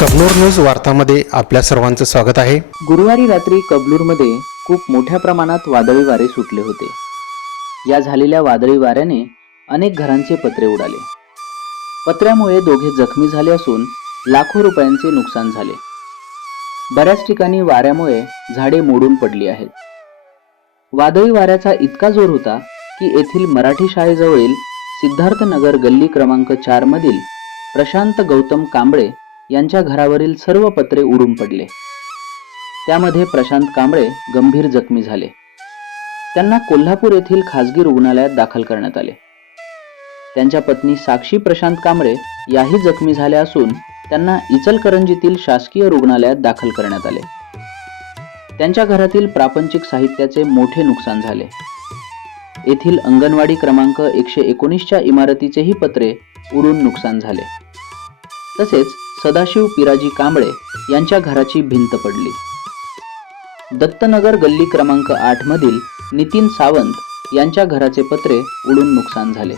Kabnur news वार्तामध्ये आपल्या सर्वांचं स्वागत आहे। गुरुवारी रात्री कबनूरमध्ये खूप मोठ्या प्रमाणात वादळी वारे सुटले होते। या झालेल्या वादळी वाऱ्याने अनेक घरांचे पत्रे उडाले। पत्र्यामुळे दोघे जखमी झाले असून लाखो रुपयांचे नुकसान झाले। बऱ्याच ठिकाणी वाऱ्यामुळे झाडे मोडून पडली आहेत। वादळी वाऱ्याचा इतका जोर होता की येथील मराठी शाळेजवळील सिद्धार्थनगर गल्ली क्रमांक 4 मधील प्रशांत गौतम कांबळे यांच्या घरावरील सर्व पत्रे उडून पडले। त्यामध्ये प्रशांत कांबळे गंभीर जखमी झाले। त्यांना कोल्हापूर येथील खासगी रुग्णालयात दाखल करण्यात आले। त्यांच्या पत्नी साक्षी प्रशांत कांबळे याही जखमी झाल्या असून त्यांना इचलकरंजीतील शासकीय रुग्णालयात दाखल करण्यात आले। त्यांच्या घरातील प्रापंचिक साहित्याचे मोठे नुकसान झाले। येथील अंगणवाडी क्रमांक 119च्या इमारतीचेही पत्रे उडून नुकसान झाले। तसेच सदाशिव पिराजी कांबळे यांच्या घराची भिंत पडली। दत्तनगर गल्ली क्रमांक 8 मधील नितीन सावंत यांच्या घराचे पत्रे उडून नुकसान झाले।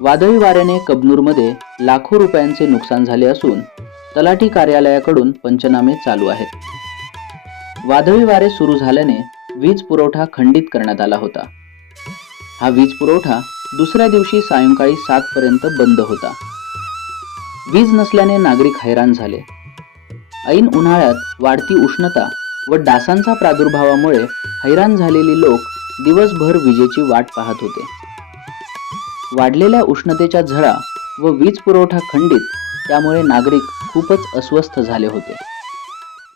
वादळी वाऱ्याने कबनूरमध्ये लाखो रुपयांचे नुकसान झाले असून तलाठी कार्यालयाकडून पंचनामे चालू आहेत। वादळी वारे सुरू झाल्याने वीज पुरवठा खंडित करण्यात आला होता। हा वीज पुरवठा दुसऱ्या दिवशी सायंकाळी 7 पर्यंत बंद होता। वीज नसल्याने नागरिक हैराण झाले। ऐन उन्हाळ्यात वाढती उष्णता व डासांच्या प्रादुर्भावामुळे हैराण झालेली लोक दिवसभर विजेची वाट पाहत होते। वाढलेल्या उष्णतेच्या झळा व वीज पुरवठा खंडित, त्यामुळे नागरिक खूपच अस्वस्थ झाले होते।